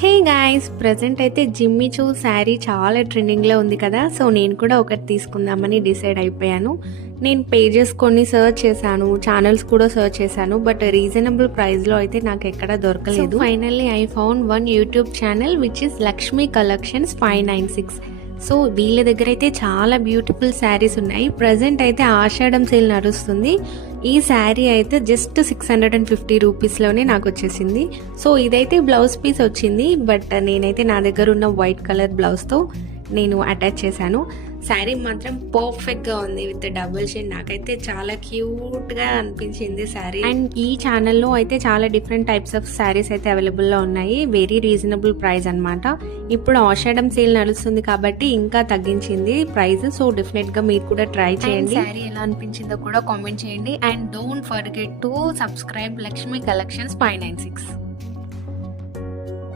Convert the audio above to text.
Hey guys, present అయితే జిమ్మి చూ శారీ చాలా ట్రెండింగ్లో ఉంది కదా. సో నేను కూడా ఒకటి తీసుకుందామని డిసైడ్ అయిపోయాను. నేను పేజెస్ కొన్ని సర్చ్ చేశాను, ఛానల్స్ కూడా సర్చ్ చేశాను, బట్ రీజనబుల్ ప్రైస్లో అయితే నాకు ఎక్కడ దొరకలేదు. Finally I found one YouTube channel which is Lakshmi collections 596. So వీళ్ళ దగ్గర అయితే చాలా బ్యూటిఫుల్ శారీస్ ఉన్నాయి. ప్రజెంట్ అయితే ఆషాఢం సేల్ నడుస్తుంది. ఈ శారీ అయితే జస్ట్ 650 రూపీస్లోనే నాకు వచ్చేసింది. సో ఇదైతే బ్లౌజ్ పీస్ వచ్చింది, బట్ నేనైతే నా దగ్గర ఉన్న వైట్ కలర్ బ్లౌజ్తో నేను అటాచ్ చేశాను. శారీ మాత్రం పర్ఫెక్ట్గా ఉంది విత్ డబుల్ షేడ్. నాకైతే చాలా క్యూట్గా అనిపించింది శారీ. అండ్ ఈ ఛానల్లో అయితే చాలా డిఫరెంట్ టైప్స్ ఆఫ్ శారీస్ అయితే అవైలబుల్లో ఉన్నాయి. వెరీ రీజనబుల్ ప్రైస్ అనమాట. ఇప్పుడు ఆషాఢం సేల్ నడుస్తుంది కాబట్టి ఇంకా తగ్గించింది ప్రైస్. సో డెఫినెట్గా మీరు కూడా ట్రై చేయండి. శారీ ఎలా అనిపించిందో కూడా కామెంట్ చేయండి. And don't forget to subscribe Lakshmi collections 596.